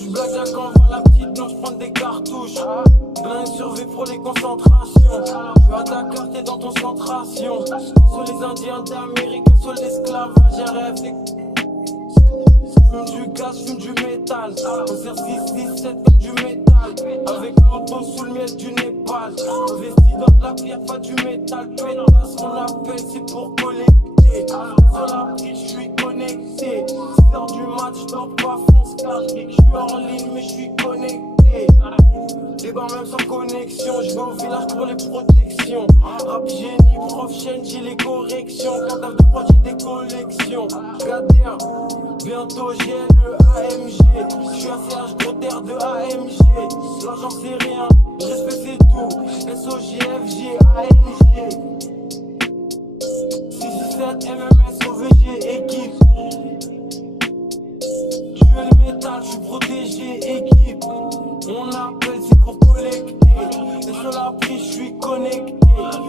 touche, blackjack envoie la petite blanche prendre des cartouches. Blingue survie pour les concentrations. Je suis à Dakar, t'es dans ton centration. Sur les Indiens d'Amérique, sur l'esclavage, j'ai rêve des... Fume du gaz, fume du métal. On sert 6-6-7 comme du métal. Avec l'auto sous le miel du Népal. Investi dans de la pierre, pas du métal. Pétasse, mon appel, c'est pour collecter. Sur la prise, je suis connecté. 6h du match, je dors pas, fonce car je suis hors ligne, mais je suis connecté. Débat même sans connexion, je vais au village pour les protections. Rap génie, prof chaîne, j'ai les corrections. Cadavre de prod, j'ai des collections. Gadien, bientôt j'ai le AMG. Je suis ACH, gros terre de AMG. L'argent c'est rien, le respect c'est tout. SOGFG, AMG. 667 MMS, OVG, équipe. Tu veux le métal, je suis protégé, équipe. Mon appel c'est pour collecter. Et sur la prise, je suis connecté.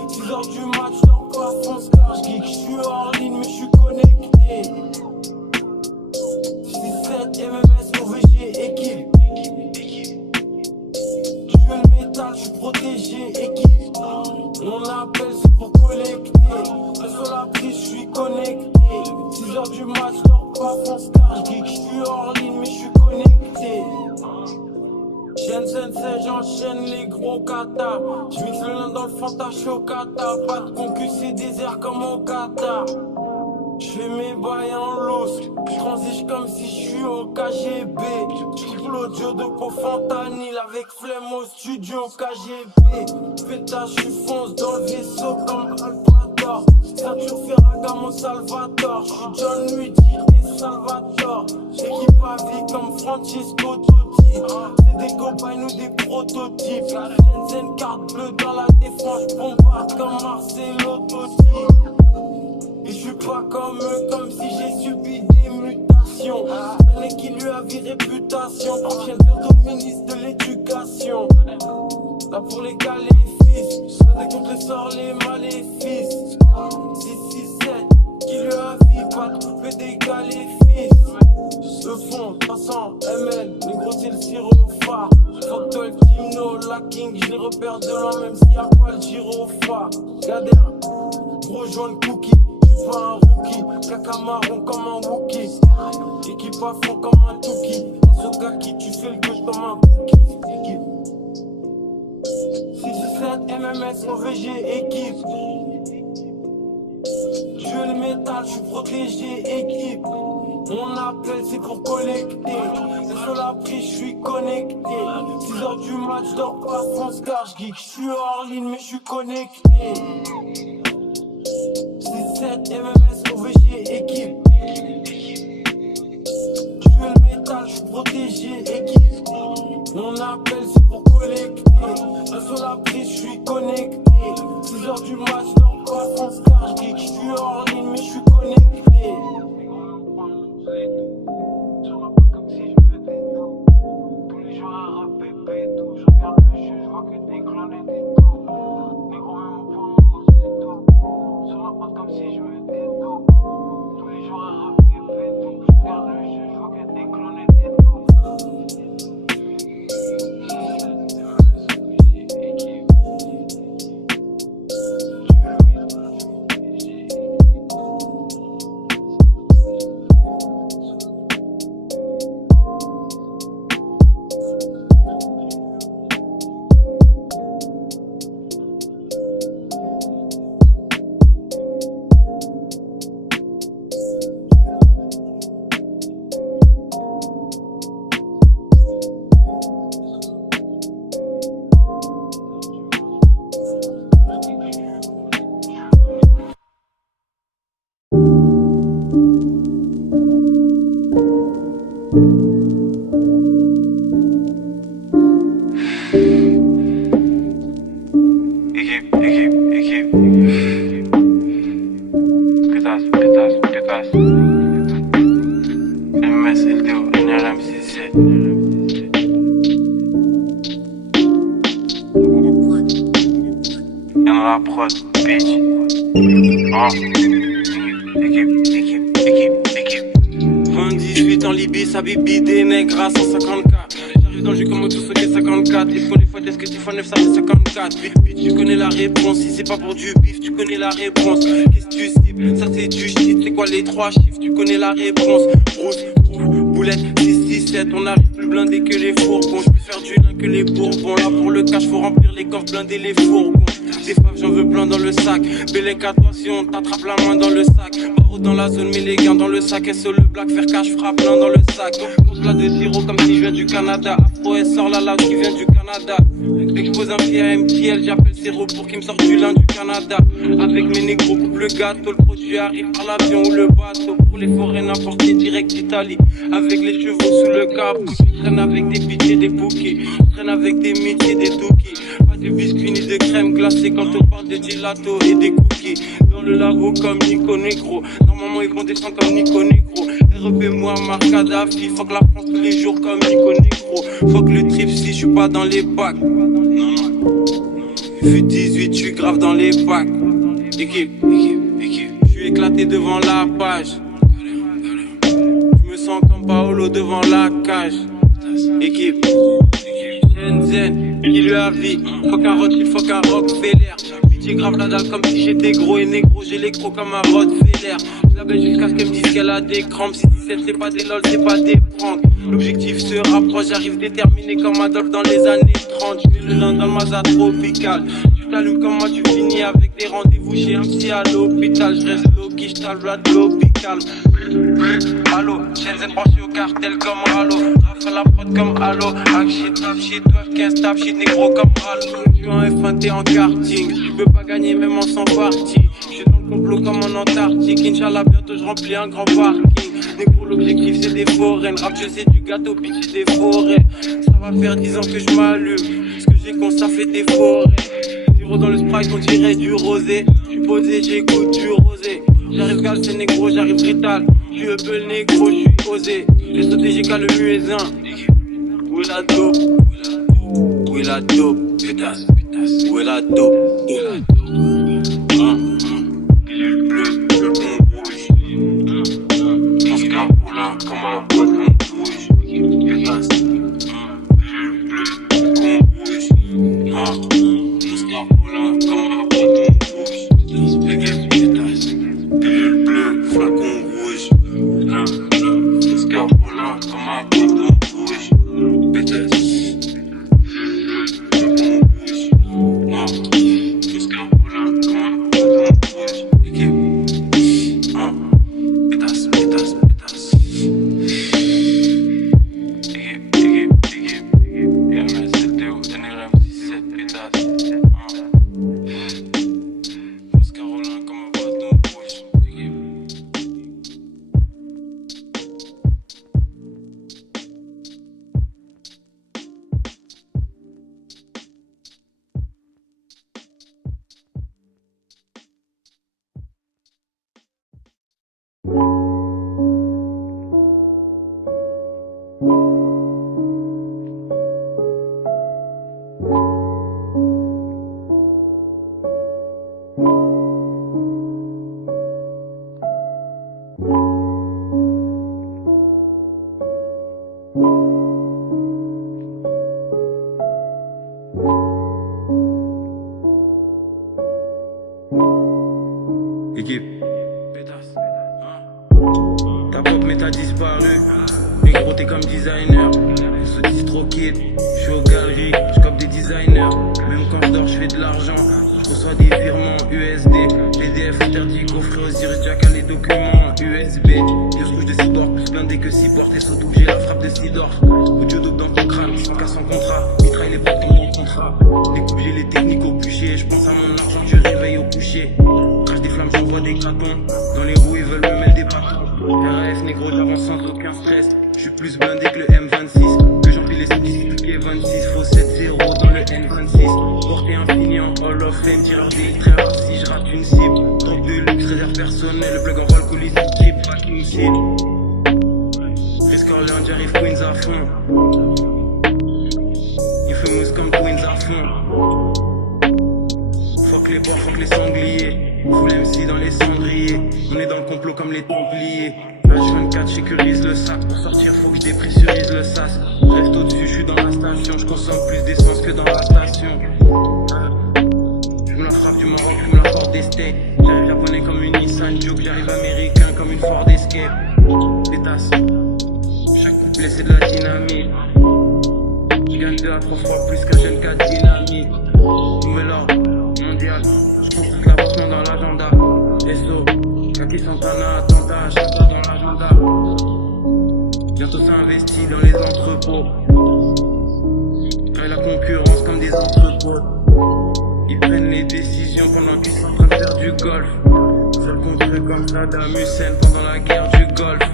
6h du match, je dors pas, fonce car je geek. Je suis hors ligne, mais je suis connecté. 6-7 MMS, OVG, équipe. Tu veux le métal, je suis protégé, équipe. Mon appel c'est pour collecter. Et sur la prise, je suis connecté. 6h du match, je dors pas, fonce car je geek. Je suis hors ligne, mais je suis connecté. Shenzhen, j'enchaîne les gros katas. J'mixe le lin dans le Fanta, j'suis au kata. Pas de concu, c'est désert comme au Qatar. J'fais mes bails en loose. J'transige comme si j'suis au KGB. J'coupe l'audio de Pau-Fontanil avec flemme au studio KGB. Pétage, j'suis fonce dans le vaisseau comme Alphator. Ceinture Ferragamo Salvatore. J'suis John Luigi et Salvatore. Équipe à vie comme Francisco Totti. C'est des cobayes ou des prototypes. Shenzhen, carte bleue dans la défense. J'bombarde comme Marcelo Totti. Et je suis pas comme eux, comme si j'ai subi des mutations. Un mec qui lui a vie réputation. Prochaine bientôt ministre de l'éducation. Là pour les gars, les fils. Là contre les sorts, les maléfices. 667 qui lui a vie, pas de couper des gars, les fils. Le fond, 300 ml, les gros c'est le sirop phare. Fuck 12, Timno, la King, je les repère de loin même s'il y a pas le gyrophare. Gadin, gros jaune cookie. Pas un rookie, caca marron comme un Wookie. Équipe à fond comme un Tookie. Soka qui tu fais le gauche comme un cookie. Équipe 6-7 MMS OVG équipe. Tu veux le métal, je suis protégé équipe. Mon appel c'est pour collecter. Et sur la prise je suis connecté. 6h du match, je dors pas, fonce car je geek. Je suis hors ligne mais je suis connecté. 6-7 MMS OVG équipe. Tu veux le métal, je suis protégé équipe. Mon appel c'est pour collecter. Là sur la prise je suis connecté. 6h du match, je dors pas, fonce car je geek. Je suis hors ligne mais je suis connecté. Sur ma pote comme si je me détends. Tous les jours à rapper péto. Je regarde le jeu, je vois que des clones et des taux. Les gros même au fond, c'est tout. Sur ma pote comme si je me détends. Tous les jours à rapper péto. Je regarde le jeu, je vois que des clones et des taux. Équipe. Pétasse. MS, LTO, NRM, 6-7. Y'en a la prod, bitch. Équipe. 28 en Libye, sa bibi, des nègres à 150K. suis dans le jeu comme auto ok 54. Est-ce qu'on est fois est-ce que tu fois 9 ça fait 54. Vite tu connais la réponse. Si c'est pas pour du bif tu connais la réponse. Qu'est-ce que tu cibles? Ça c'est du shit. C'est quoi les 3 chiffres? Tu connais la réponse. Rousse, boulette, 667. On arrive plus blindé que les fourgons. Je peux faire du lin que les bourbons. Là pour le cash faut remplir les coffres, blinder les fourgons. Des faves j'en veux plein dans le sac. Bélec à toi si on t'attrape la main dans le sac. Barreau dans la zone mais les gains dans le sac. SO le black, faire cash, frappe plein dans le sac. Compte plat de sirop comme si je viens du Canada. Afro S sort la loud qui vient du Canada. Dès que je pose un pied à MTL, j'appelle Siro pour qu'il me sorte du lin du Canada. Avec mes négros coupe le gâteau. Le produit arrive par l'avion ou le bateau. Pour les forêts importées direct d'Italie. Avec les chevaux sous le capot. Je traîne avec des pitiés, des bouquets. Je traîne avec des métiers, des toukies. Pas de biscuits ni de crème glacée quand on parle de gelato et des cookies. Dans le labo comme Nico Negro. Normalement ils vont descendre comme Nico Negro. REP moi Marc Kadhafi. Fuck la France tous les jours comme Nico Negro. Fuck le trip si je suis pas dans les packs. Vu 18 je suis grave dans les packs. Équipe. Je suis éclaté devant la page. Je me sens comme Paolo devant la cage. Équipe. Shenzhen, qui lui a vie. Fuck un Rothschild, fuck un Rockefeller. Pitié grave la dalle comme si j'étais gros et négro. J'ai l'écro comme un Rottweiler. Je la belle jusqu'à ce qu'elle me dise qu'elle a des crampes. 6-17 c'est pas des lol, c'est pas des pranks. L'objectif se rapproche, j'arrive déterminé comme Adolphe dans les années 30. Je mets le lin dans le Mazda tropical. Tu t'allumes comme moi, tu finis avec des rendez-vous chez un psy à l'hôpital. Je reste low-key, je t'allume de l'hôpital. Allo, Shenzhen branché au cartel comme Ralo. Rafale la prod comme Allo. Hack shit, tap shit, 12-15 tap shit, négro comme Ralo. Je suis en F1, t'es en karting. Je peux pas gagner même en 100 parties. Je suis dans le complot comme en Antarctique. Inch'Allah, bientôt je remplis un grand parking. Négro, l'objectif c'est des foraines. Rap, je sais du gâteau, bitch, des forêts. Ça va faire 10 ans que je m'allume. Ce que j'ai con, ça fait des forêts. Zéro dans le sprite, on dirait du rosé. Je suis posé, j'écoute du rosé. J'arrive gal, c'est négro, j'arrive brutal. Je suis peu négro, je suis osé. J'ai sauté, j'ai qu'à le muezzin. Où est la dope? Où est la dope? Pétasse. Où est la dope? Où est la dope? Pilule bleue, le bon rouge. Mon scarpoulin comme un poisson rouge. Pétasse. Pilule bleue, le bon rouge. Mon scarpoulin comme un poisson rouge. Pétasse. Pilule bleue, flacon rouge. Mon scarpoulin comme un poisson rouge. Pétasse. Équipe. Ta pop mais t'as disparu. Négro t'es comme designer. Ce disque trop kid. J'suis aux galeries, j'cope des designers. Même quand j'dors j'fais de l'argent. J'reçois des virements USD. PDF interdit, coffret Osiris Jack à les documents USB. Je couche de Sidor, plus blindé que Cyborg. T'es surtout j'ai la frappe de Sidor. Audio dope dans ton crâne, 100K sans contrat. Mitraille les portes dans mon contrat. Découpe j'ai les techniques au bûcher. J'pense à mon argent, je réveille au coucher. Crache des flammes, j'envoie des cratons. Dans les roues ils veulent me mettre des bâtons. RAF négro j'avance sans aucun stress. J'suis plus blindé que le M26. Que j'empile les statistiques qui est 26. Faut 7-0 dans le N26. Portée infini en Hall of Fame. Tireur d'élite très rare si je rate une cible. Drogue de luxe, réserve personnelle. Plug en roll, coulisses, équipe, fucking cible. Risque Orléans, j'arrive Queens à fond. Infamous comme Queens à fond. Fuck les bois, fuck les sangliers. Full MC dans les cendriers. On est dans le complot comme les Templiers. H24 sécurise le sac. Pour sortir faut que je dépressurise le sas. Je reste au-dessus, je suis dans la station, je consomme plus d'essence que dans la station. Je me la frappe du Maroc, je me la porte des States. J'arrive japonais comme une Nissan Juke, j'arrive américain comme une Ford Escape. Pétasse, chaque couplet c'est de la dynamite. Je gagne 2 à 3 fois plus qu'un jeune cas dynamique. Nouvel ordre mondial, je constate l'avancement dans l'agenda. SO, Kaki Santana, attentat, chata dans l'agenda. Bientôt ça investit dans les entrepôts. Et la concurrence comme des entrepôts. Ils prennent les décisions pendant qu'ils sont en train de faire du golf. Seul contre eux comme Saddam Hussein pendant la guerre du Golfe.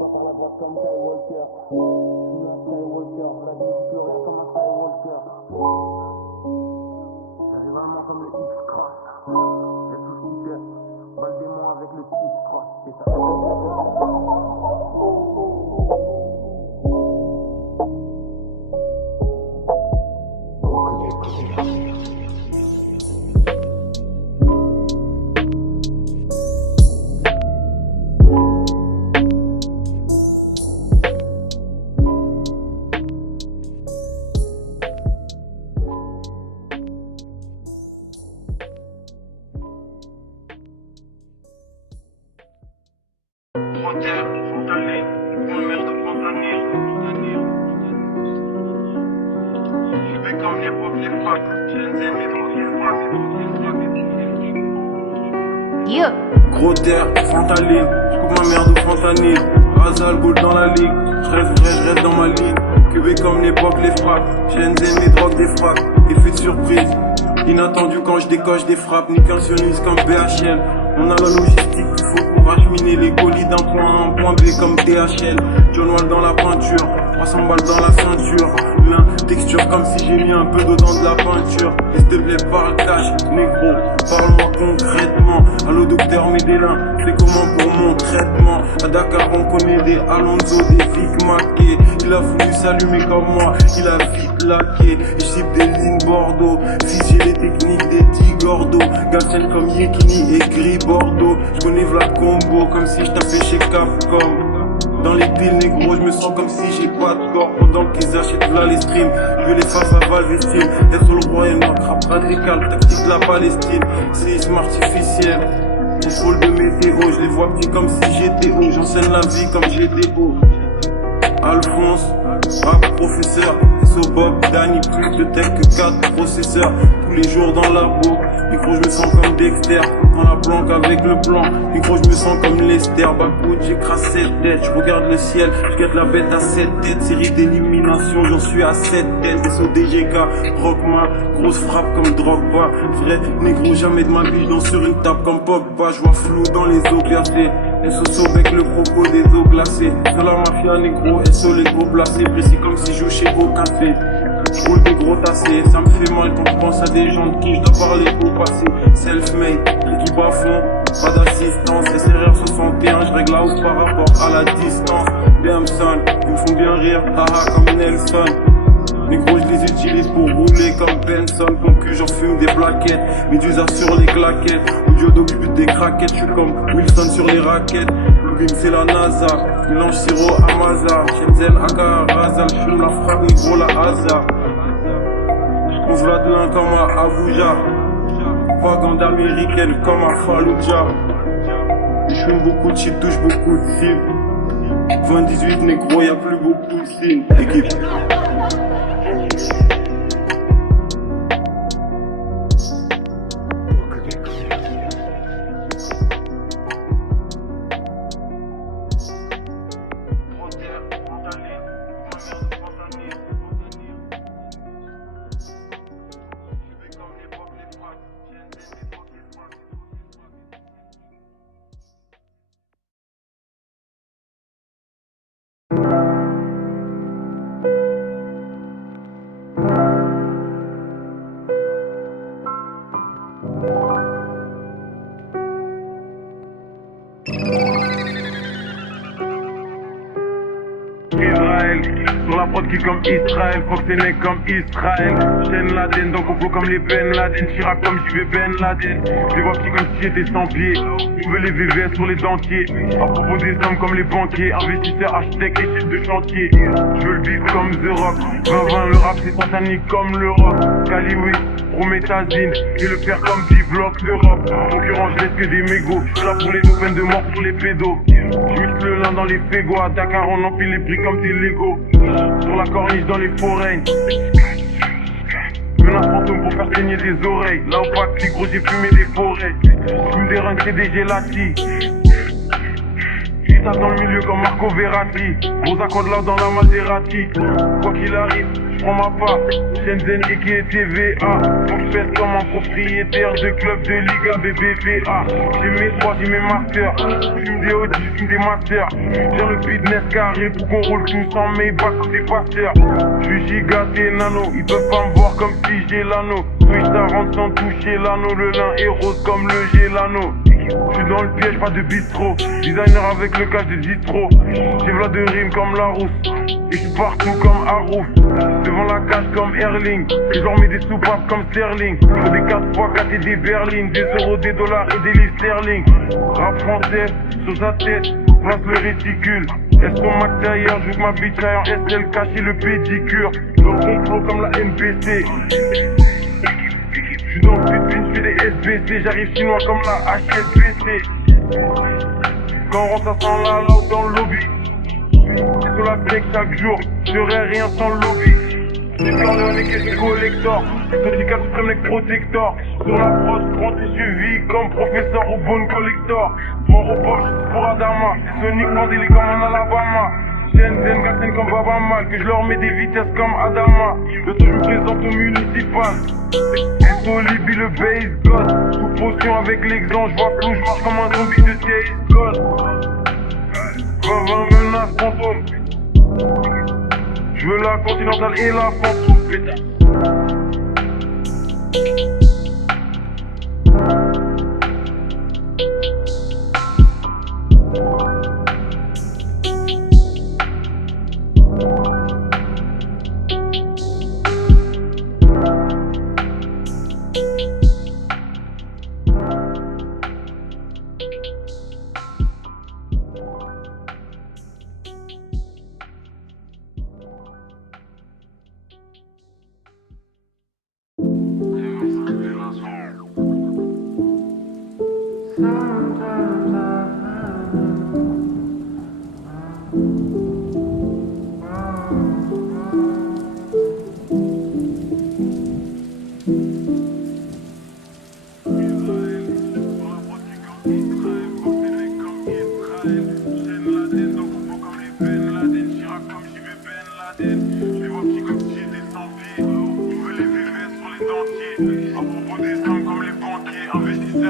Par la droite comme Skywalker. Skywalker, la vie du pleurer comme un Skywalker. J'arrive allemand comme le X-Cross. Y'a tout ce qui fait. Balle démon avec le X-Cross. C'est ça. Frontière, frontalier, mon mère de frontalier. Je vais comme l'époque, les frappes. J'ai les ennemis, donc les frappes. Yeah. Gros terre, frontalier, je coupe ma mère de frontalier. Razal, goal dans la ligue, je reste dans ma ligue. Cubé comme l'époque, les frappes. J'ai les ennemis, drogue des frappes. Effet de surprise, inattendu quand je décoche des frappes. Ni qu'un sioniste comme BHL. On a la logistique qu'il faut pour acheminer les colis d'un point A à un point B comme DHL. John Wall dans la peinture, 300 balles dans la ceinture. L'un texture comme si j'ai mis un peu d'eau dans de la peinture. Et s'il te plaît parle cash, négro, parle-moi concrètement. Allo docteur Medellin, c'est comment pour mon traitement. À Dakar on connaît des Alonso, des Vic Maquet. Il a voulu s'allumer comme moi, il a vite laqué. Je cible des lignes Bordeaux, fils j'ai les techniques des Tigordo. Galtienne comme Yekini et Gris Bordeaux. Je connais la combo comme si je tapais chez Capcom. Dans les piles négro, je me sens comme si j'ai pas de corps. Pendant qu'ils achètent là les streams, je vais les face à Valvestine. Être sur le royaume, rap radical, tactique de la Palestine. Séisme artificiel, contrôle de météo. Je les vois petits comme si j'étais haut. J'enseigne la vie comme GDO. Alphonse, rap professeur, SO Bob, Danny, plus de tech que 4 processeurs. Tous les jours dans la boue, micro je me sens comme Dexter. Dans la planque avec le blanc, micro je me sens comme Lester. Backwood j'écrase 7 têtes, je regarde le ciel, je guette la bête à 7 têtes. Série d'élimination, j'en suis à 7 têtes. SO DGK, Rockma, grosse frappe comme Drogba. Vrai négro, jamais de ma vie, je danse sur une table comme Pogba. Je vois flou dans les eaux glacées. SO avec le croco des eaux glacées. De la mafia négro, SO les gros placés. Précis comme si je joue chez Go Café. Je roule des gros tassés, ça me fait mal quand je pense à des gens de qui je dois parler au passé. Self-made, l'équipe à fond, pas d'assistance. SRR 61, je règle la hausse par rapport à la distance. Damson, ils me font bien rire, haha comme Nelson. Négro je les utilise pour rouler comme Benson. Concu j'en fume des plaquettes, Médusa sur les claquettes. Audio d'occupe des craquettes, je suis comme Wilson sur les raquettes. Plugin c'est la NASA, mélange sirop Amaza. Shenzhen Aka Razal, j'fume la frappe négro la hasard. J'trouve la delin comme à Abuja. Propagande américaine comme à Fallujah. J'fume beaucoup de shit, touche beaucoup de cibles. 20-18 négro, y'a plus beaucoup de signes. Équipe. Israël. Sur la prod qui comme Israël, Fox et Neck comme Israël. Chaîne Laden, dans complot comme les Ben Laden. Chirac comme JV Ben Laden. Les vois petits comme si j'étais sans pied. Je veux les VVS sur les dentiers. À propos des hommes comme les banquiers. Investisseurs, architectes et chefs de chantier. Je veux le vivre comme The Rock. 20-20, le rap c'est satanique comme le rock. Cali oui, Prométhazine. Et le faire comme D-Block Europe. Concurrent, je laisse que des mégots. Je suis là pour les deux peines de mort pour les pédos. Je mixe le lin dans les fégos. À Dakar, on empile les prix comme des Lego. Sur la corniche dans les forêts. Menace fantôme pour faire saigner des oreilles. Là au pack, les gros, j'ai fumé des forêts. J'fume des reins, c'est des gélatis. J'tape dans le milieu comme Marco Verratti. Rosa Codla dans la Maserati. Quoi qu'il arrive, j'prends ma part. Shenzhen et TVA. Faut que j'pèse comme un propriétaire de club de Liga BBVA. J'ai mes droits, j'ai mes masters. J'fume des OG, j'fume des masters. J'ai le business carré pour qu'on roule tous en Maybach ou des pasteurs. J'suis giga et nano, ils peuvent pas me voir comme si j'ai l'anneau. Switch ça rentre sans toucher l'anneau. Le lin est rose comme le gélano. J'suis dans le piège, pas de bistrot. Designer avec le cache de distro. J'ai v'là de rimes comme Larousse. Et j'suis partout comme Harouf. Devant la cage comme Erling. Et j'en mets des soupapes comme Sterling. Faut des 4x4 et des berlines. Des euros, des dollars et des livres sterling. Rap français, sur sa tête, place le réticule. Elles sont Mac d'ailleurs, joue ma bitch en SL caché le pédicure. Dans le complot comme la MPC. J'suis dans le pute, j'fais des SBC. J'arrive chinois comme la HSBC. Quand on rentre ça sent la loud dans le lobby. C'est sur la flex chaque jour, j'aurais rien sans le lobby. J'ai plein de honey et collector. Social suprême neck protector. Sur la prod, grand et suivi comme professeur au bone collector. Mon reproche pour Adama. Sonic bandélé comme en Alabama. Shenzhen, Gassen comme Baba Mal. Que je leur mets des vitesses comme Adama. Le tout je me présente au municipal. SO Libby le base god. Sous potion avec l'exemple, j'vois flou, j'marche comme un zombie de Chase God. 20 menaces fantôme. J'veux la continentale et la fantôme, pétard.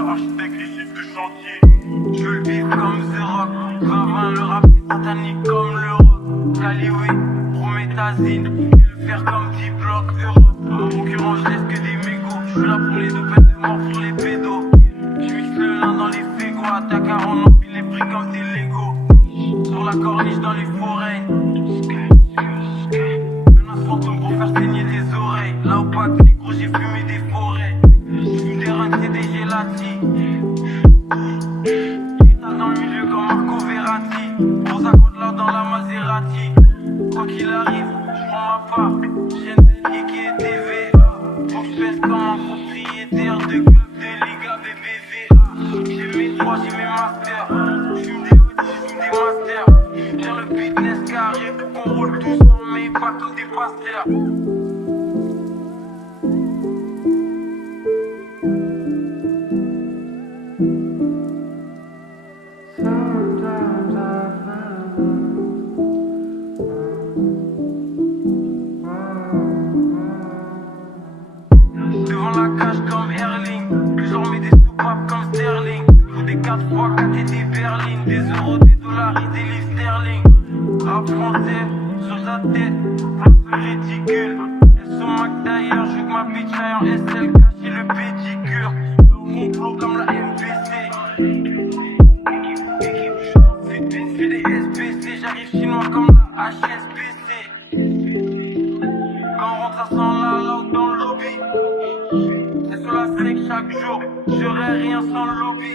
Architecte et chef de chantier. Je veux le vivre comme The Rock. 20-20, le rap c'est satanique comme le rock. Cali oui, Prométhazine. Et le faire comme D-Block Europe. Mon concurrent, je laisse que des mégots. Je suis là pour les deux peines de mort pour les pédos. Je mixe le lin dans les fégos. À Dakar, on empile les prix comme des Lego. Sur la corniche dans les forêts. Menace fantôme pour faire saigner des oreilles. Là au pack, les gros, j'ai fumé des forêts. J'fume des reins, c'est des gélatis. J'tape dans le milieu comme Marco Verratti. Rosa Codla dans la Maserati. Quoi qu'il arrive, j'prends ma part. Shenzhen et TVA. Faut que j'pèse comme un propriétaire de club de Liga BBVA. J'ai mes droits, j'ai mes masters. J'fume des OG, j'fume des masters. J'ai le business carré pour qu'on roule tous en Maybach comme des pasteurs. Devant la cage comme Erling. Que j'en mets des soupapes comme Sterling. Faut des 4x4 et des berlines. Des euros, des dollars et des livres sterling. Rap français, sur sa tête, place le réticule. Elles sont Mac d'ailleurs, joue ma bitch en SL caché le pédicure. Mon complot comme la MPC. J'fais des SBC, j'arrive chinois comme la HSBC. Quand on rentre à 100 la loud dans le lobby. Et sur la fake chaque jour, j'aurais rien sans le lobby.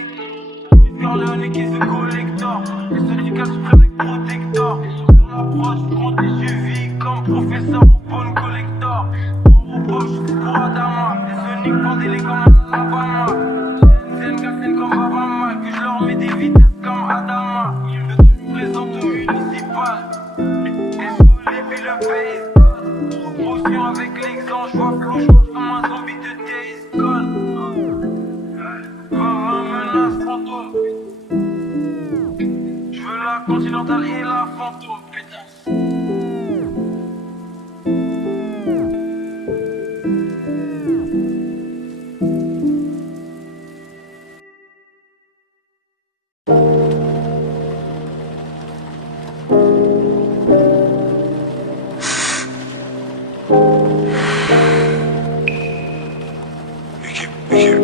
Corleone qui se collector. Et ceux du cas suprême les protectors. Sur l'approche, grandis, je vis comme professeur au bonne collector. Au poche, pour Adama. Et ce nick pendélé comme un Alabama. Zen Gassen comme Babama. Que je leur mets des vitesses comme Adama. Je te présente au municipal. Et sous les puis le base. Promotion avec l'exemple, je vois flou, je pense comme un zombie de Days Gone. 20 menaces fantômes. Je veux la continentale et la fantôme, pétasse.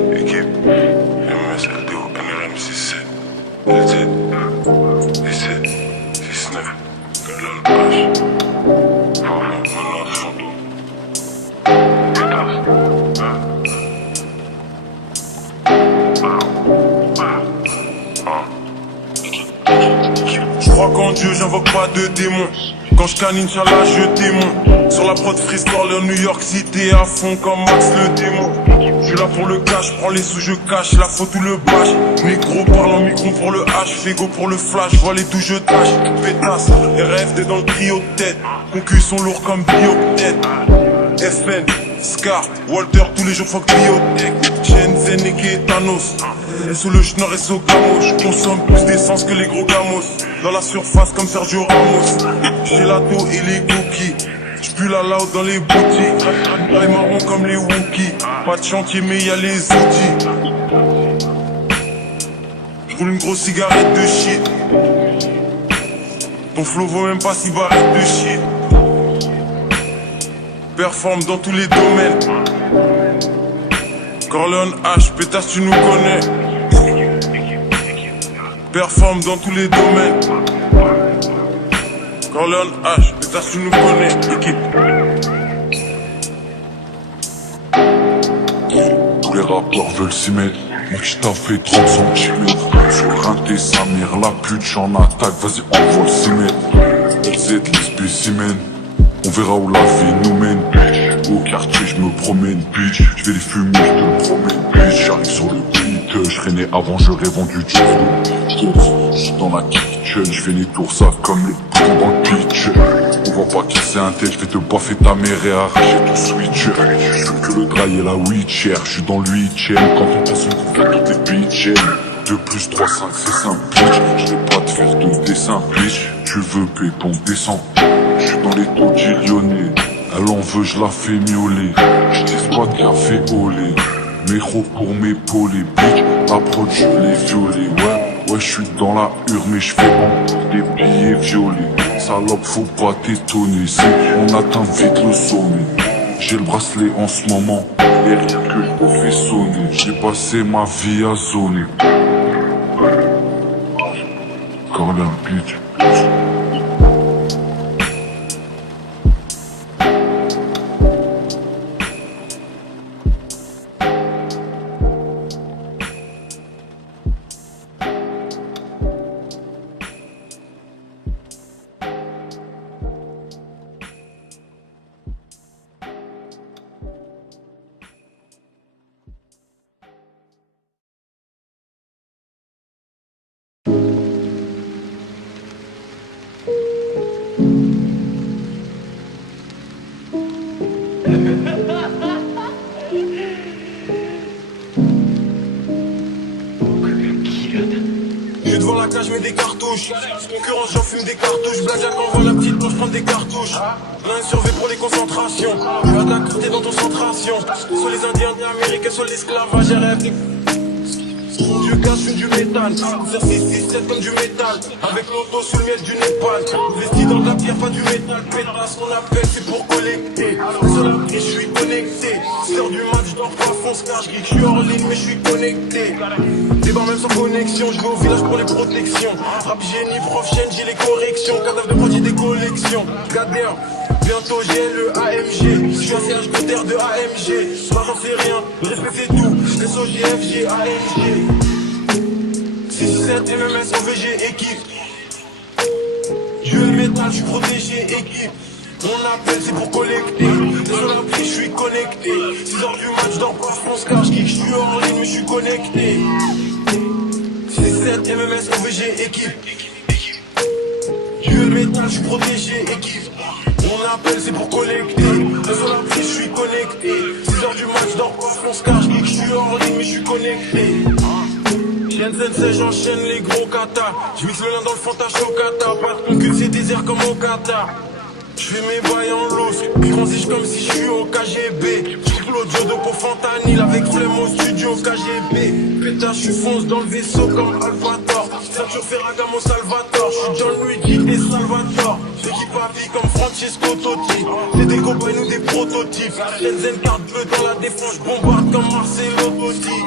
Équipe, MSLDO, NRM 67, LZ, 17, 19, Galal H, Fafon, Manas, Fantôme, Je crois qu'en Dieu, j'invoque pas de démons. Quand je canne, Inch'Allah, je démon. Sur la prod Freeze Corleone, New York City à fond comme Max le démon. Je suis là pour le cash, prends les sous, je cache la faute ou le bâche. Négro parle en micro pour le H, Fego pour le flash, vois les douze je tâche. Pétasse, RFD dans le trio de tête. Concus sont lourds comme biotech. FN, Scar, Walter, tous les jours fuck biotech. Shenzhen et Thanos. Et sous le schnorr et sous gamos. Je consomme plus d'essence que les gros gamos. Dans la surface comme Sergio Ramos. J'ai la dos et les cookies. J'pue la loud dans les boutiques. Les marrons comme les Wookiees. Pas de chantier mais y'a les outils. J'roule une grosse cigarette de shit. Ton flow vaut même pas 6 barrettes de shit. Performe dans tous les domaines. Corleone H, pétasse tu nous connais. Performe dans tous les domaines. Corleone H, pétasse tu nous connais. Équipe. Tous les rappeurs veulent s'y mettre. Mec, j't'ai fait 30 centimètres. J'suis rinté sa mère, la pute, j'en attaque. Vas-y, envoie le cimètre. LZ, les spécimens. On verra où la vie nous mène. Au quartier, j'me promène, bitch. J'vais les fumer, j'te le promène, bitch. J'arrive sur le beat. J'reinais avant, j'aurais vendu du flow. J'suis dans la kitchen, j'fais les tours, ça comme les poux dans le pitch. On voit pas qui c'est un tel, j'vais te baffer ta mère et arracher ton switch. J'veux que le dry et la witcher. J'suis dans le 8ème, quand on passe une coupe, toutes les bitches. 2 plus 3, 5, c'est simple, bitch. J'vais pas te faire de dessin, bitch. Tu veux pépon, descend. J'suis dans les taux lyonnais. Elle en veut, j'la fais miauler. J'tise pas de café au lait. Méro pour m'épauler, bitch. La prod, je l'ai violée. Ouais, j'suis dans la hure, mais j'fais encore des billets violets. Salope, faut pas t'étonner. Si on atteint vite le sommet. J'ai le bracelet en ce moment. Et rien que je te fais sonner. J'ai passé ma vie à zoner. Corleone, bitch. J'suis devant la cage, j'mets des cartouches. Concurrence, j'en fume des cartouches. Blackjack envoie la petite planche, prendre des cartouches. L'un surveille pour les concentrations. Y'a de la clarté dans ton centration. Soit les indiens d'Amérique, soit l'esclavage. RF, je gaz, je du méthane. Faire 6-6-7 comme du métal. Avec l'auto sous le miel du Népal. Investi dans de la pierre, pas du métal. Pétasse, on appelle, c'est pour collecter. Sur la prise, je suis connecté. 6h du match, je dors pas, fonce car je suis hors ligne, mais je suis connecté. Débat même sans connexion, je vais au village pour les protections. Rap génie, prof chaîne, j'ai les corrections. Cadavre de produits des collections. Gadère, bientôt j'ai le AMG. Je suis un CH de AMG. Maintenant c'est rien, le respect c'est tout. SOGFG, AMG. 6-7 MMS, OVG, équipe. Je le métal, je suis protégé, équipe. Mon appel c'est pour collecter. Sur la prise, je suis connecté. 6h du match, dors pas, France car je suis hors ligne, mais je suis connecté. 6-7 MMS, OVG, équipe. Je le métal, je suis protégé, équipe. Mon appel c'est pour collecter. Sur la prise, je suis connecté. 6h du match, dors pas, France car je suis hors ligne, mais je suis connecté. Shenzhen, j'enchaîne les gros katas. Je mixe le lin dans le fanta chocata. Pas de concul, c'est désert comme au Qatar. Je fais mes bails en loose, je transige comme si je suis au KGB. J'écris l'audio de pour Fantanil avec flemme au studio KGB. Pétage, je fonce dans le vaisseau comme Albator. Ceinture Ferragamo Salvatore, je suis John Luigi et Salvatore. J'équipe à vie comme Francesco Totti. C'est des copains ou des prototypes. Shenzhen carte bleue dans la défense, je bombarde comme Marcelo Totti.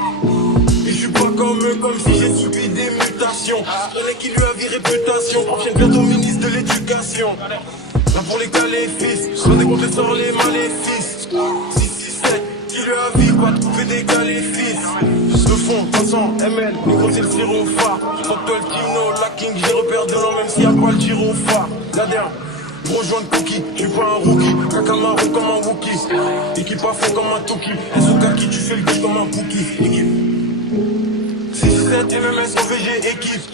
Et je suis pas comme eux, comme si j'ai subi des mutations. Y'en a qui lui a vie réputation. Prochaine bientôt ministre de l'éducation. Là pour les caléfis, sans des confesseurs les maléfices. 6-6-7, qui lui a vie, pas de couper des caléfis. Juste le fond, 300 ml, négro c'est le sirop phare. J'entends le Timno, la King, j'ai repère de l'an même s'il y a pas le gyrophare. La dernière, gros joint de cookie, j'suis pas un rookie. Caca marron comme un Wookie. Équipe à fond comme un Toki. Esokaki, tu fais le guide comme un Pookie. Équipe 6-7, MMS, OVG, équipe.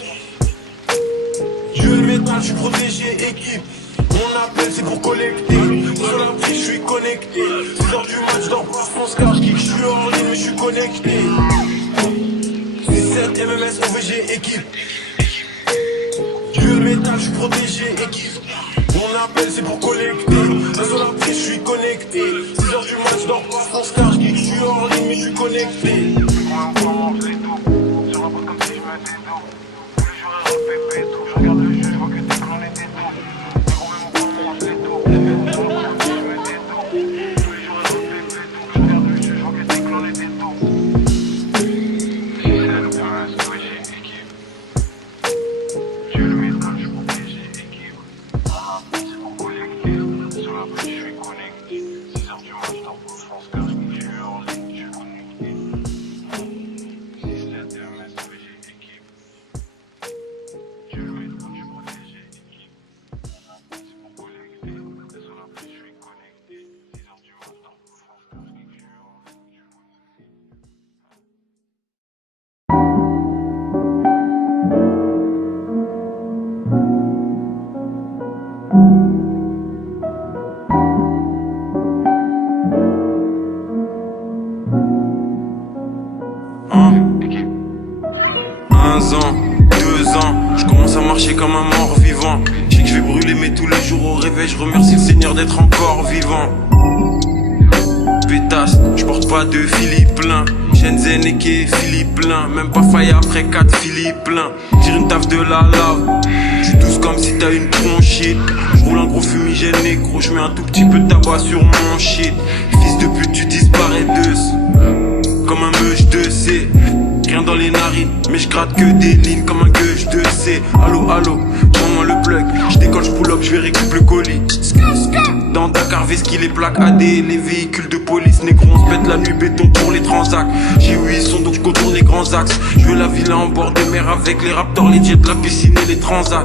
Je le métal, j'suis protégé, équipe. Mon appel c'est pour collecter. Sur la prise je suis connecté. 6h du match dans pas France car je suis hors ligne mais je suis connecté. 6-7 MMS OVG équipe. Dieu le métal je suis protégé équipe. Mon appel c'est pour collecter. Sur la prise je suis connecté. 6h du match dans pas France car je suis hors ligne mais je suis connecté. Sur la boîte comme si je mettais d'eau. Tous les jours elle répète trop. Je regarde le jeu, je vois que t'es cloné des dos. Comme un mort vivant. Je sais que je vais brûler mais tous les jours au réveil je remercie le Seigneur d'être encore vivant. Pétasse, je porte pas de Philippe plein. Shenzhen et qui Philippe plein. Même pas faille après 4 Philippe plein. Tire une taf de la lave. J'suis douce comme si t'as une tronchite. J'roule un gros fumigène négro. J'mets un tout petit peu de tabac sur mon shit. Fils de pute tu disparais d'eux. Comme un meuche de C. Rien dans les narines, mais je gratte que des lignes comme un gueuche de C. Allo, allo, prends-moi le plug. Je décolle, je pull up, je vais récupérer le colis. Dans Dakar, Veski, les plaques AD, les véhicules de police. Négro, on se pète la nuit, béton pour les transacts. J'ai 8 sons, donc je contourne les grands axes. Je veux la villa en bord de mer avec les raptors, les jets, la piscine et les transats.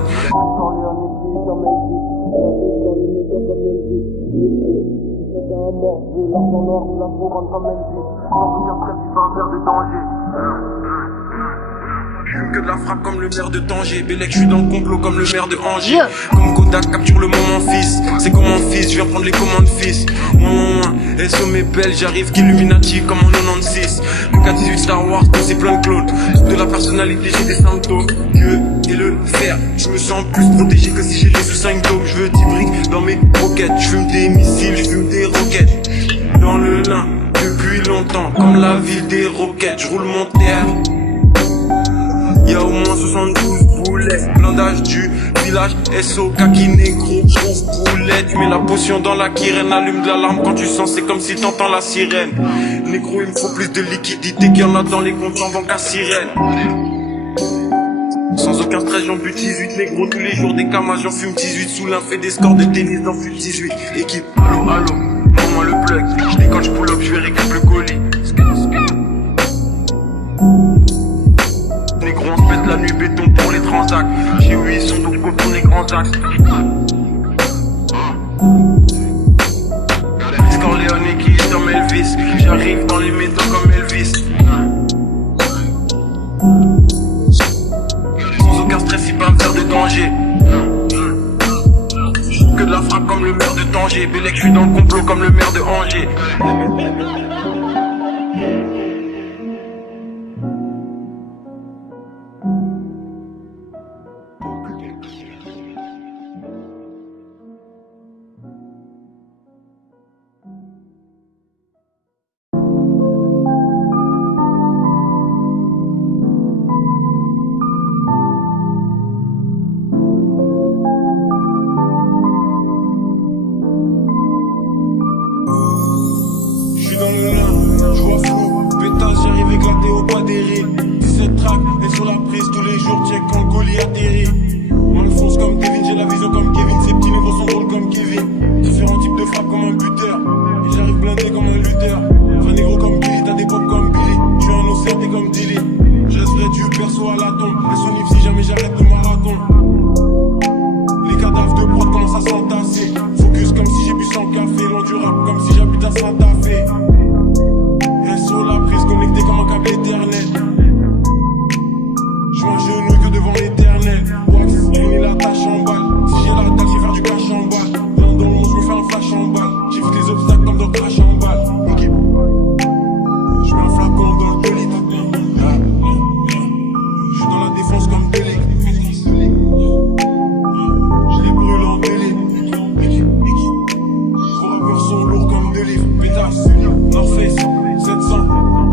J'fume que de la frappe comme le maire de Tanger. Bélec, j'suis dans le complot comme le maire de Angers. Comme Kodak capture le moment fils. C'est comme mon fils, j'viens prendre les commandes fils. SO mes belles, j'arrive qu'Illuminati comme en 96. Le K18 Star Wars, c'est plein de clones. De la personnalité, j'ai des symptômes. Dieu et le fer, je me sens plus protégé que si j'étais sous 5 dômes. Je veux 10 briques dans mes roquettes. J'fume des missiles, j'fume des roquettes. Dans le lin, depuis longtemps, comme la ville des roquettes. J'roule mon terre. Y'a au moins 72 boulets. Blindage du village SO, kaki négro, gros boulet. Tu mets la potion dans la kirène, allume de l'alarme quand tu sens, c'est comme si t'entends la sirène. Négro, il me faut plus de liquidité qu'il y en a dans les comptes en banque à sirène. Sans aucun stress, j'en bute 18 négro tous les jours, des camas, j'en fume 18. Sous l'un fait des scores de tennis dans FUT 18. Équipe, allo, allo, prends-moi le plug. J'dis quand j'pull up, j'vais récup le colis. Négro, on se pète la nuit, béton pour les transacts. J'ai 800 donc pour tourner grands axes. Scorleone qui est comme Elvis. J'arrive dans les métaux comme Elvis. Sans aucun stress, il pas me faire de danger. Que de la frappe comme le maire de Tanger. Bélec, je suis dans le complot comme le maire de Angers. Dans le lin, je vois flou, pétasse, j'arrive éclaté au pas des rides. 17 tracks, et sur la prise tous les jours, check quand le colis atterrit. On le fonce comme Kevin, j'ai la vision comme Kevin. Ces petits nouveaux sont drôles comme Kevin. Différents types de frappes comme un buteur. Et j'arrive blindé comme un lutteur. Enfin négro comme Billy, t'as des pop comme Billy. Tu es un océan, t'es comme Dilly. Je resterai du perso à la tombe. Et son if si jamais j'arrête le marathon. Les cadavres de prod commencent à s'entasser. Focus comme si j'ai bu 100 café. Loin du rap comme si j'habite à Santa Fe. Sur la prise connectée comme un câble éternel. Je m'agenouille que devant l'éternel. Wax, fini la tâche en balle. Si j'ai la dalle, j'ai faire du cash en balle. Dans le monde, je me fais un flash en balle. J'évite les obstacles comme dans crash en balle. Équipe, je mets un flacon dans le 2 litres. Je suis dans la défense comme Délé. Je les brûle en délai. Vos rappeurs sont lourds comme des livres. Pétasse, North Face. 700,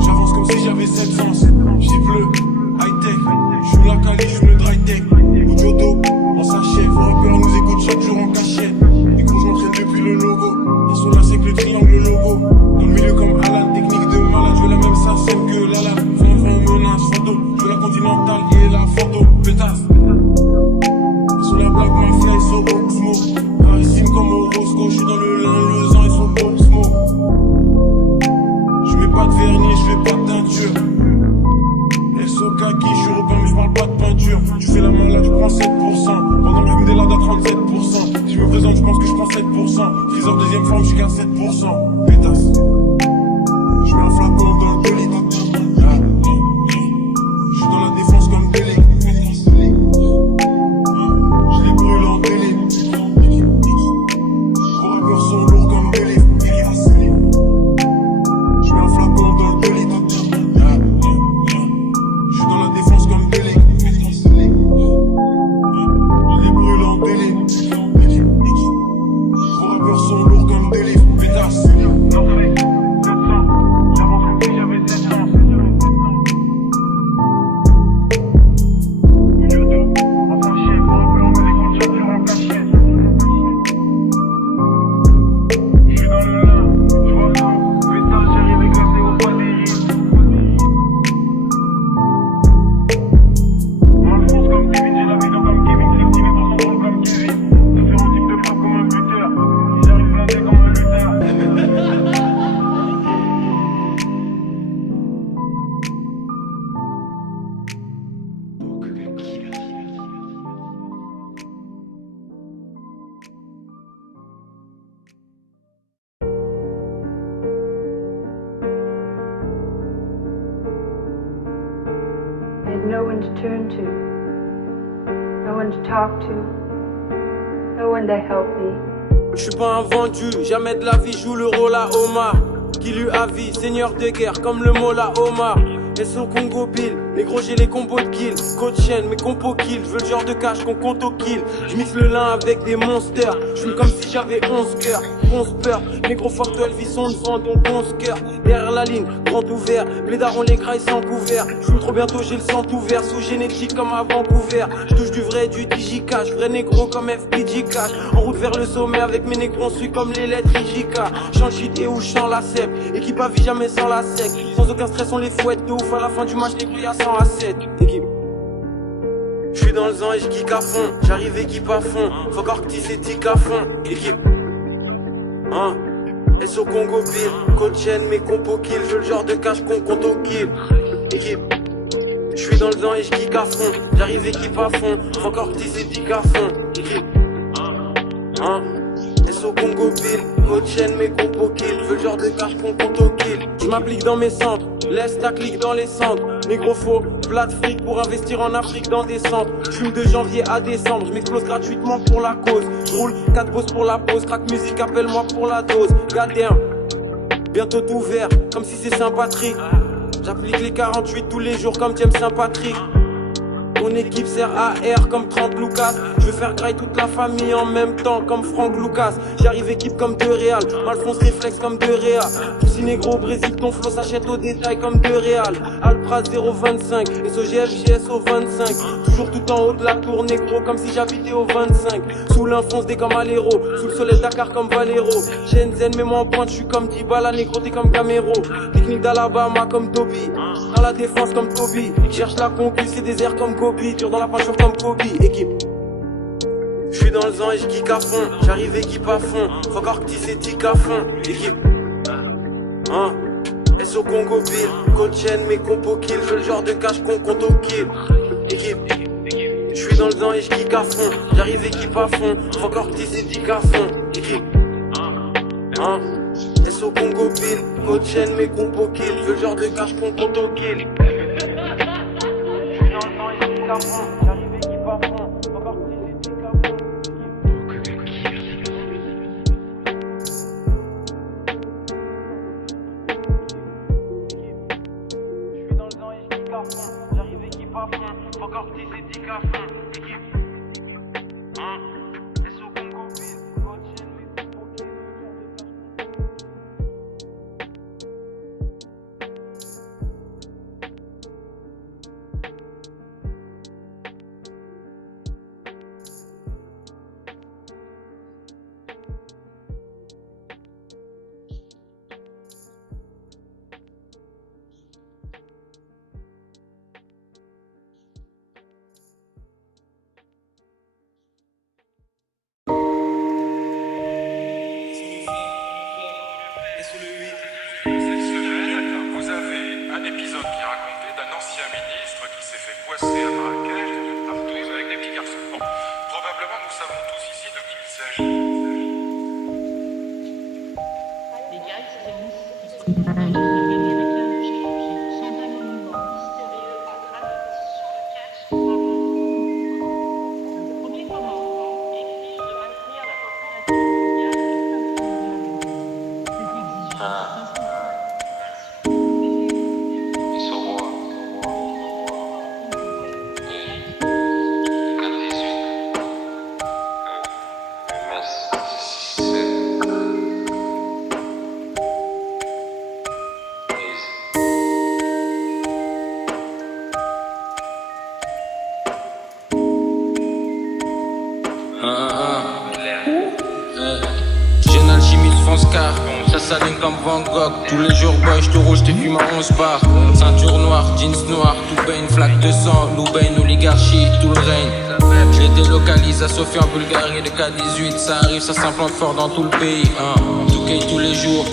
j'avance comme si j'avais 7 sens. J'y bleu, high tech, j'fume la cali, j'fume le dry tech. Ou Jodo, on s'achève, vos rappeurs nous écoutent chaque jour en cachette. Les gros je m'entraîne depuis le logo, ils sont là c'est que le triangle logo. Dans le milieu comme Alan, technique de malade, j'veux la même sensation que Lala. Fais menace, photo, j'veux la continentale et la photo, pétasse. Sur la blague, ma fly, so box smoke. Parisine comme au Roscoe, j'suis dans le lin, le zan et son box smoke. Pas de vernis, je fais pas de teinture. SO kaki, je suis repeint mais je parle pas de peinture. Tu fais la main là, je prends 7%. Pendant que je me délade à 37%. Si je me présente, je pense que je prends 7%. Freezer deuxième forme, je suis qu'à 7%. Pétasse. Je mets un flacon dans le 2 litres. Je suis dans la défense comme Délé. Je les brûle en délai. Vos rappeurs sont lourds comme des livres. No one to turn to, no one to talk to, no one to help me. Je suis pas un vendu, jamais de la vie joue le rôle à Omar. Qui lui avise, seigneur de guerre comme le Mola Omar. SO Congo Bill, négro j'ai les combos de kill. Code chaîne, mes compos kill, je veux le genre de cash qu'on compte au kill. Je mixe le lin avec des monsters, je fume comme si j'avais 11 cœurs. 11 peurs, négro fuck 12 vie son sang donc 11 cœurs. Derrière la ligne, grand ouvert, blédard on les graille sans couvert. Je fume trop bientôt, j'ai le sang ouvert, sous génétique comme à Vancouver. Je touche du vrai, du digicash, vrai négro comme FPG Cash. En route vers le sommet avec mes négros, on suit comme les lettres IJK. Chant shit et où chant la cèpe, équipe à vie jamais sans la sec. Sans aucun stress on les fouette de ouf, à la fin du match négro y'a 100 à 7. Équipe. J'suis dans le zan et j'kick à fond, j'arrive équipe à fond. Faut encore que c'est tic à fond, équipe. Hein? SO Congo Bill, code chaîne, mes compos kill, je veux le genre de cash qu'on compte au kill. Équipe. J'suis dans le zan et j'kick à fond, j'arrive équipe à fond. Faut encore que c'est tic à fond, équipe. Hein? SO Congo Bill, code chaîne, mes compos kill, je veux le genre de cash qu'on compte au kill. J'm'applique dans mes centres, laisse ta clique dans les centres. Négro faux, plat de fric pour investir en Afrique dans des centres. J'fume de janvier à décembre, j'm'explose gratuitement pour la cause. J'roule 4 bosses pour la pause, crack musique, appelle-moi pour la dose. Goddamn, bientôt tout ouvert, comme si c'est Saint-Patrick. J'applique les 48 tous les jours comme James Saint-Patrick. Mon équipe sert à R comme 30 Lucas. Je veux faire graille toute la famille en même temps comme Franck Lucas. J'arrive équipe comme De Real, Malfonce réflexe comme De Réa. Poussi négro au Brésil, ton flow s'achète au détail comme De Real. Alpra 025, SOGF JSO 25. Toujours tout en haut de la tour négro comme si j'habitais au 25. Sous l'infonce des comme Alero, sous le soleil Dakar comme Valero. Shenzhen mets-moi en pointe, j'suis comme Dybala, négro t'es comme Camero. Technique d'Alabama comme Toby, dans la défense comme Toby. Cherche la concu, c'est des airs comme Kobe. Tire dans la peinture comme Kobe, équipe. J'suis dans le zan et j'kick à fond, j'arrive équipe à fond. Faut encore que c'est tic à fond, équipe. Hein? SO Congo Bill, code chaîne, mes compos kill, je veux le genre de cash qu'on compte au kill. Équipe. J'suis dans le zan et j'kick à fond, j'arrive équipe à fond. Faut encore que c'est tic à fond, équipe. Hein? SO Congo Bill, code chaîne, mes compos kill, je veux le genre de cash qu'on compte au kill. J'arrive équipe à fond, encore que c'est tic à fond. J'suis dans le zan et j'kick à fond, j'arrive équipe à fond, encore que c'est tic à fond. Équipe. Hein? SO Congo Bill, code chaîne, mes compos kill. Vous avez un épisode qui est raconté d'un ancien ministre qui s'est fait poisser à Marrakech, partout avec des petits garçons. Bon, probablement nous savons tous ici de qui il s'agit. Les gars extrémistes qui se présentent sont un monument mystérieux à gravité sur lequel se le premier commandement exige de maintenir la population mondiale. Cette exigence J'ai une alchimie de fonce car ça s'aligne comme Van Gogh. Tous les jours boy j'te roule, j'te fume à 11 bars. Ceinture noire, jeans noirs, tout paye une flaque de sang. Loubain, une oligarchie, tout le règne. Je les délocalise à Sofia en Bulgarie, le K18. Ça arrive, ça s'implante fort dans tout le pays. Tout caille tous les jours.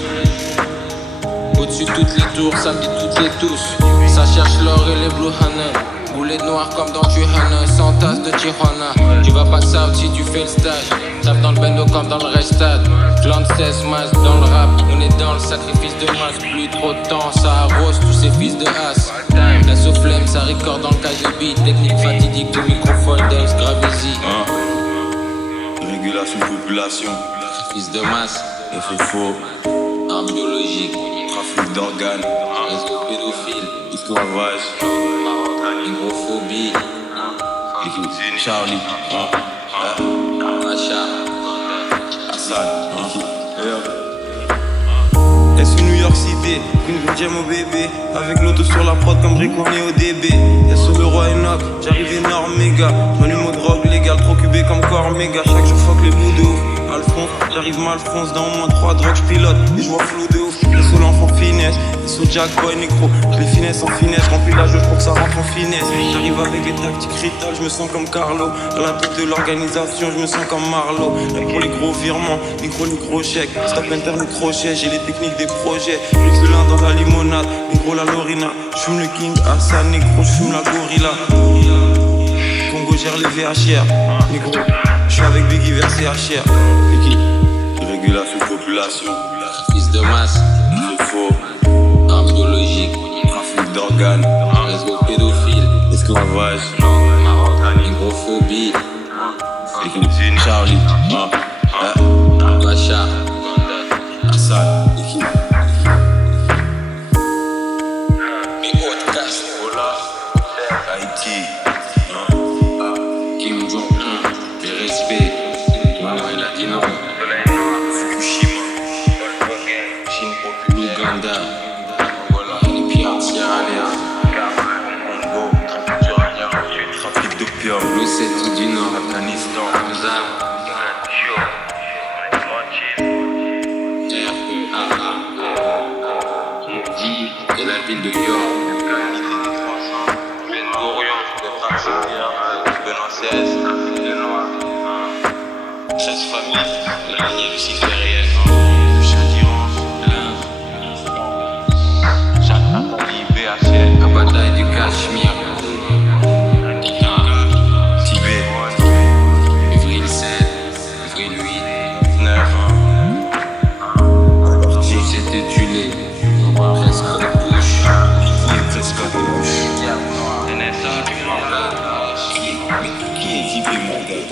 Au-dessus de toutes les tours, ça me dit toutes et tous. Ça cherche l'or et les blue honey. Boulet noir comme dans Tijuana, 100 tasses de Tijuana. Tu vas pas south si tu fais le stage. Tape dans le bendo comme dans le restade. Clan 16 masques dans le rap. On est dans le sacrifice de masse. Plus trop de temps, ça arrose tous ces fils de as. La soufflemme, ça record dans le cas de beat. Technique fatidique de microphone, Dance Gravisi. Régulation de population, Fils de masse, FFO, arme biologique, trafic d'organes, réseau pédophile. esclavage, hygrophobie, Charlie, Achat, Assad, est-ce New York City, une j'aime au bébé, avec l'auto sur la prod comme Rick on est au DB. Est-ce le roi Enoch, j'arrive énorme méga, j'allume aux drogues légales, trop cubé comme corps méga. Chaque jour fuck les bouts de ouf, Alphonse, j'arrive mal France dans au moins 3 drogues, j'pilote, et j'vois flou de ouf. Est-ce l'enfant finesse, est-ce Jack Boy Necro, j'les finesse en finesse, remplis la jauge pour que ça rentre en finesse. J'arrive avec les tactiques ritales, j'me sens comme Carlo, dans la tête de l'organisation, j'me sens comme Marlo. Là pour les gros virements, les gros chèques, stop internet crochet, j'ai les techniques des projets. L'excellent dans la limonade, négro la Lorina, j'fume le King Hassan, négro j'fume la gorilla. Congo gère les VHR, négro, j'suis avec Biggie vers CHR. Et qui? Régulation population, Fils de masse, c'est faux, armes biologiques, trafic d'organes, réseau pédophile, esclavage, hygrophobie, Charlie, Achat, Assad, et autres casseroles, Haïti, Kim Jong-un, les respects, Noël Latino, Fukushima, Chine populaire, Ouganda, les pirates Sierra Leone, Congo, trafic d'opium, l'Ossétie du Nord, Afghanistan, Zam, et la ville de York, Benoît XVI, le Noir, 13 familles, la lignée luciférienne, Chadiran, Jacques Attali, BHL, la bataille du Cachemire, Tibet, février 7, février 8, 9, tous étaient tués, presque à la bouche, qui est presque à gauche, NSA, qui est Tibet, mon gars,